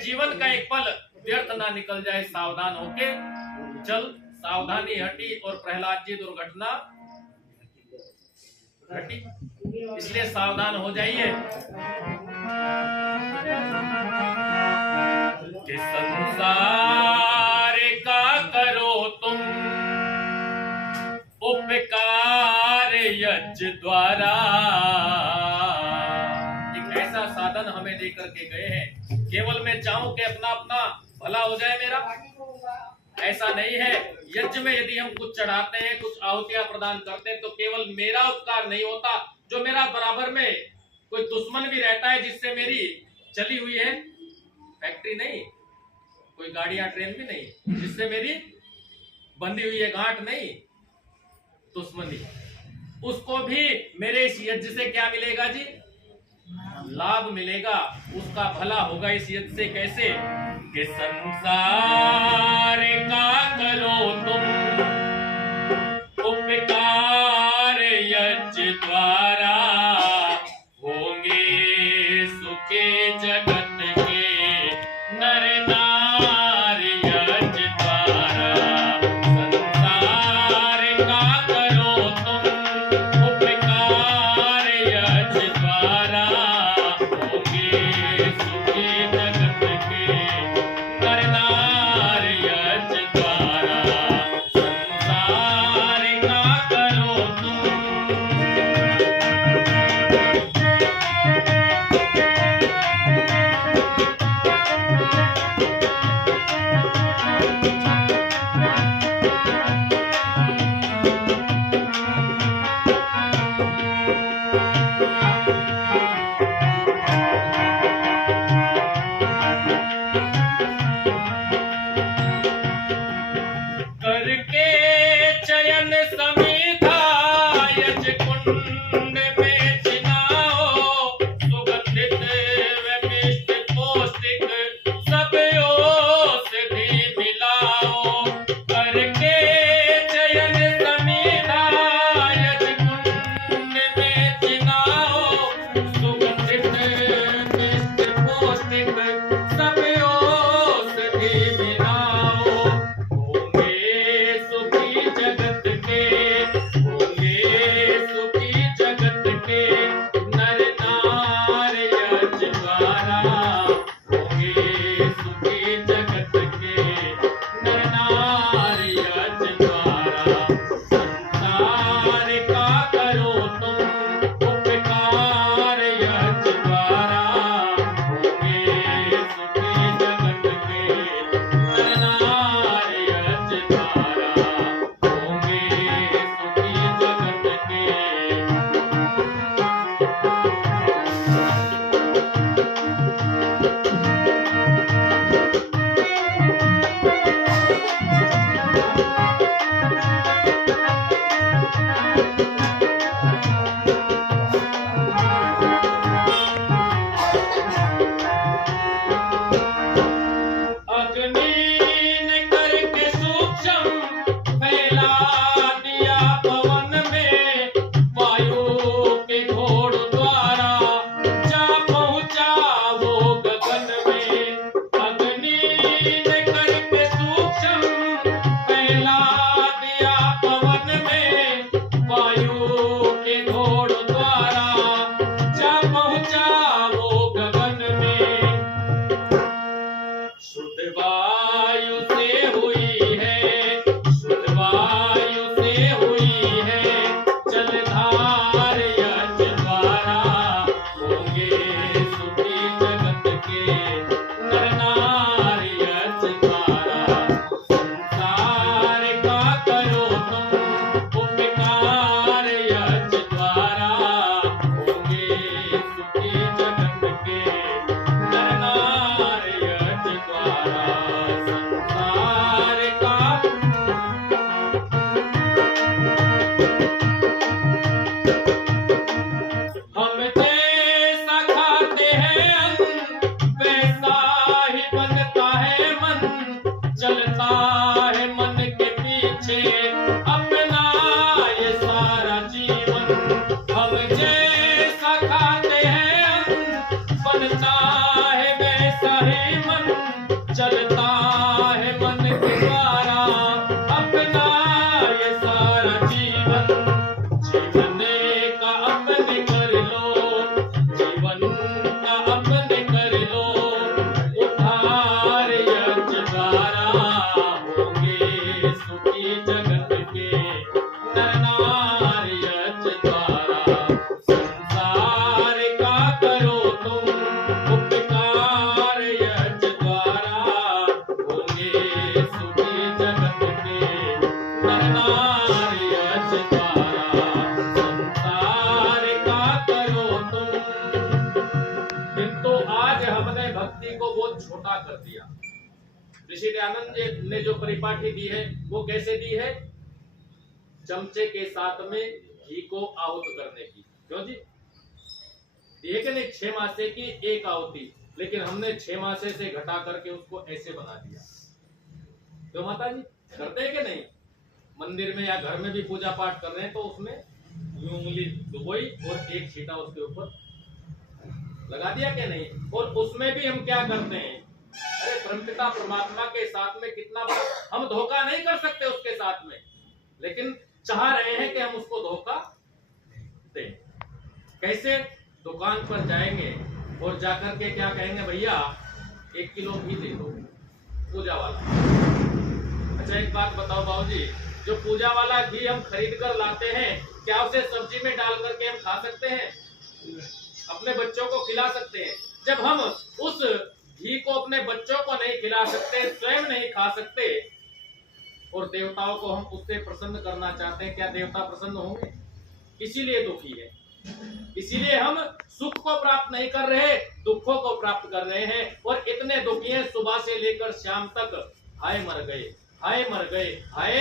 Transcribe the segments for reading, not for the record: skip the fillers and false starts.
जीवन का एक पल व्यर्थ ना निकल जाए, सावधान होके चल। सावधानी हटी और प्रहलाद जी दुर्घटना घटी, इसलिए सावधान हो जाइए कि संसार का करो तुम उपकार यज्ञ द्वारा। एक ऐसा साधन हमें देकर के गए हैं, केवल मैं चाहूं कि अपना अपना भला हो जाए मेरा, ऐसा नहीं है। यज्ञ में यदि हम कुछ चढ़ाते हैं, कुछ आहुतियां प्रदान करते हैं, तो केवल मेरा उपकार नहीं होता, जो मेरा बराबर में कोई दुश्मन भी रहता है, जिससे मेरी चली हुई है फैक्ट्री नहीं, कोई गाड़ियां ट्रेन भी नहीं, जिससे मेरी बंधी हुई है गांठ नहीं, दुश्मनी, उसको भी मेरे इस यज्ञ से क्या मिलेगा जी? लाभ मिलेगा, उसका भला होगा इस यज्ञ से। कैसे? कि संसार का करो तुम उपकार यज्ञ द्वारा, होंगे सुखे जगत के नर नारी यज्ञ द्वारा। संसार का करो तुम उपकार यज्ञ द्वारा, होंगे सुखे जगत के नर नारी यज्ञ द्वारा। संसार का करो तुम। करके चयन समीधा यज्ञ कुंड में चिनाओ, सुगंधित व मिष्ट पौष्टिक सब औषधि मिलाओ। करके चयन समीधा यज्ञ कुंड में चिनाओ, सुगंधित मिष्ट पौष्टिक सब औषधि मिलाओ। होंगे सुखी जगत के, होंगे सुखी जगत के नर नारी यज्ञ द्वारा, होंगे सुखी जगत के नर नारी यज्ञ द्वारा। संसार का करो तुम उपकार यज्ञ द्वारा, होंगे सुखी जगत के नर नारी यज्ञ द्वारा, होंगे सुखी जगत के। अग्नि ने करके सूक्ष्म फैला दिया पवन में, वायु के घोड़ द्वारा जा पहुंचा वो गगन में। अग्नि ने करके सूक्ष्म फैला दिया पवन में, वायु के घोड़ द्वारा जा पहुंचा वो गगन में। शुद्ध वायु से हुई है, शुद्ध वायु से हुई है जलधार यज्ञ द्वारा, होंगे सुखी जगत के नर नारी यज्ञ द्वारा। संसार का करो तुम उपकार यज्ञ द्वारा, होंगे सुखी जगत के नर नारी यज्ञ द्वारा। संसार का हम जैसा खाते हैं अन्न, वैसा ही छोटा कर दिया। ऋषि दयानंद जी ने जो परिपाठी दी है वो कैसे दी है? चमचे के साथ में घी को आहुत करने की। क्यों जी? एक नहीं, 6 मासे की एक आहुति, लेकिन हमने 6 मासे से घटा करके उसको ऐसे बना दिया। क्यों माता जी? करते हैं कि नहीं? मंदिर में या घर में भी पूजा पाठ कर रहे हैं तो उसमें उंगली डुबोई और एक छींटा उसके ऊपर लगा दिया क्या नहीं? और उसमें भी हम क्या करते हैं? अरे परमपिता परमात्मा के साथ में कितना बड़ा हम धोखा नहीं कर सकते उसके साथ में, लेकिन चाह रहे हैं कि हम उसको धोखा दें। कैसे? दुकान पर जाएंगे और जाकर के क्या कहेंगे, भैया 1 किलो घी दे दो, पूजा वाला। अच्छा एक बात बताओ बाबूजी, जो पूजा वाला घी हम खरीद कर लाते हैं, क्या उसे सब्जी में डाल करके हम खा सकते हैं? अपने बच्चों को खिला सकते हैं? जब हम उस घी को अपने बच्चों को नहीं खिला सकते, स्वयं नहीं खा सकते, और देवताओं को हम उससे प्रसन्न करना चाहते हैं, क्या देवता प्रसन्न होंगे? इसीलिए दुखी है, इसीलिए हम सुख को प्राप्त नहीं कर रहे, दुखों को प्राप्त कर रहे हैं। और इतने दुखी हैं, सुबह से लेकर शाम तक हाय मर गए, हाय मर गए, हाय।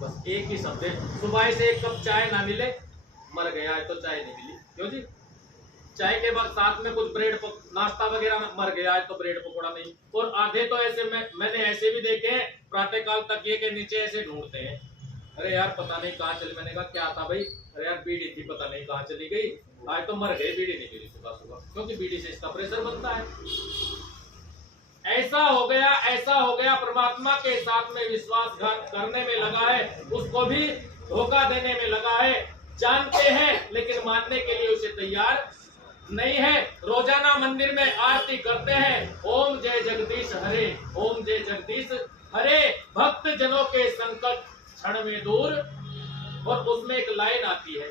बस एक ही शब्द है, सुबह से 1 कप चाय ना मिले मर गया है, तो चाय नहीं मिली। क्यों जी? चाय के बाद साथ में कुछ ब्रेड नाश्ता वगैरह मर गया है, तो ब्रेड पकौड़ा नहीं। और आधे तो ऐसे मैंने ऐसे भी देखे हैं, प्रातः काल तकिए के नीचे ऐसे ढूंढते हैं, अरे यार पता नहीं कहाँ चली। मैंने कहा क्या था भाई? अरे यार बीड़ी थी, पता नहीं कहाँ चली गई, आज तो मर गए, बीड़ी नहीं मिली सुबह सुबह, क्योंकि बीड़ी से इसका प्रेशर बनता है। ऐसा हो गया, ऐसा हो गया, परमात्मा के साथ में विश्वासघात करने में लगा है, उसको भी धोखा देने में लगा है। जानते हैं लेकिन मानने के लिए उसे तैयार नहीं है। रोजाना मंदिर में आरती करते हैं, ओम जय जगदीश हरे, ओम जय जगदीश हरे, भक्त जनों के संकट क्षण में दूर। और उसमें एक लाइन आती है,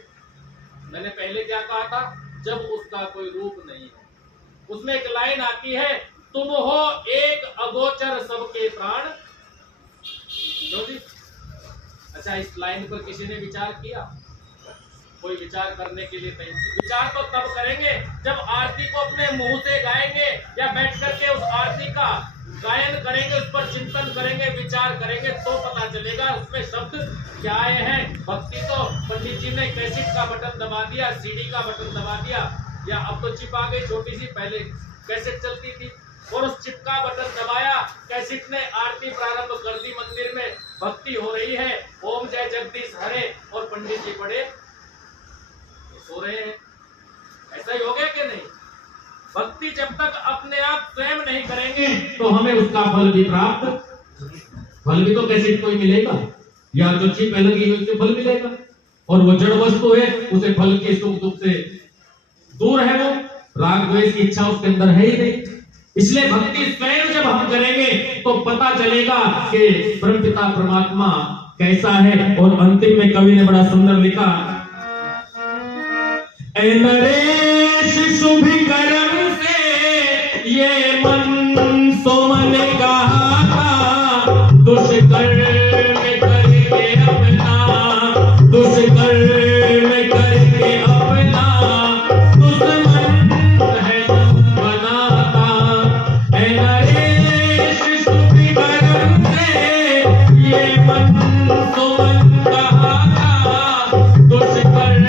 मैंने पहले क्या कहा था, जब उसका कोई रूप नहीं है। उसमें एक लाइन आती है, तुम हो एक अगोचर सबके प्राण। अच्छा इस लाइन पर किसी ने विचार किया? कोई विचार करने के लिए नहीं। विचार तो तब करेंगे जब आरती को अपने मुंह से गाएंगे या बैठ करके उस आरती का गायन करेंगे, उस पर चिंतन करेंगे, विचार करेंगे, तो पता चलेगा उसमें शब्द क्या आए हैं। भक्ति तो पंडित जी ने कैसेट का बटन दबा दिया, सीडी का बटन दबा दिया, या अब तो चिप आ गई छोटी सी, पहले कैसेट चलती थी, और उस चिप का बटन दबाया, कैसेट ने आरती प्रारंभ कर दी, मंदिर में भक्ति हो रही है, ओम जय जगदीश हरे, और पंडित जी पढ़े सो रहे हैं। ऐसा ही हो गया कि नहीं? भक्ति जब तक अपने आप स्वयं नहीं करेंगे तो हमें उसका फल भी प्राप्त, फल भी तो कैसे कोई मिलेगा, या जो चिप लगी है उससे फल मिलेगा, और वो जड़ वस्तु है, उसे फल के सुख दुख से दूर है, वो राग द्वेष की इच्छा उसके अंदर है ही नहीं। इसलिए भक्ति स्वयं जब हम करेंगे तो पता चलेगा कि परमपिता परमात्मा कैसा है। और अंतिम में कवि ने बड़ा सुंदर लिखा, ऐ नरेश शुभ कर्म से ये मन सो मन कहा, दुष्कर्म करके अपना, दुष्कर्म करके अपना, दुश्मन है बनाता। ऐ नरेश शुभ कर्म से ये मन सो मन कहा, दुष्कर्म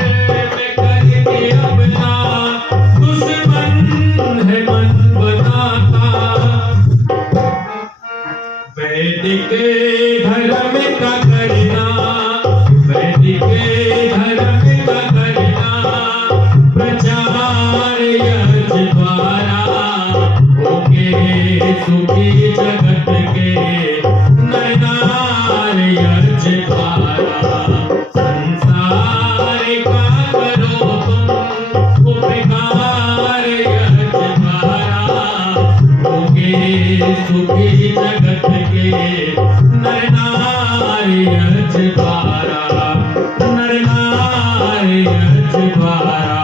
अपना, दुश्मन है मन बनाता। वैदिक धर्म का करना, वैदिक धर्म का करना, प्रचार यज्ञ द्वारा होके सुखी जगत के नर नार यज्ञ द्वारा। संसार का करो तुम उपकार यज्ञ द्वारा, होगे सुखी जगत के नर नार यज्ञ द्वारा, नर नार यज्ञ द्वारा।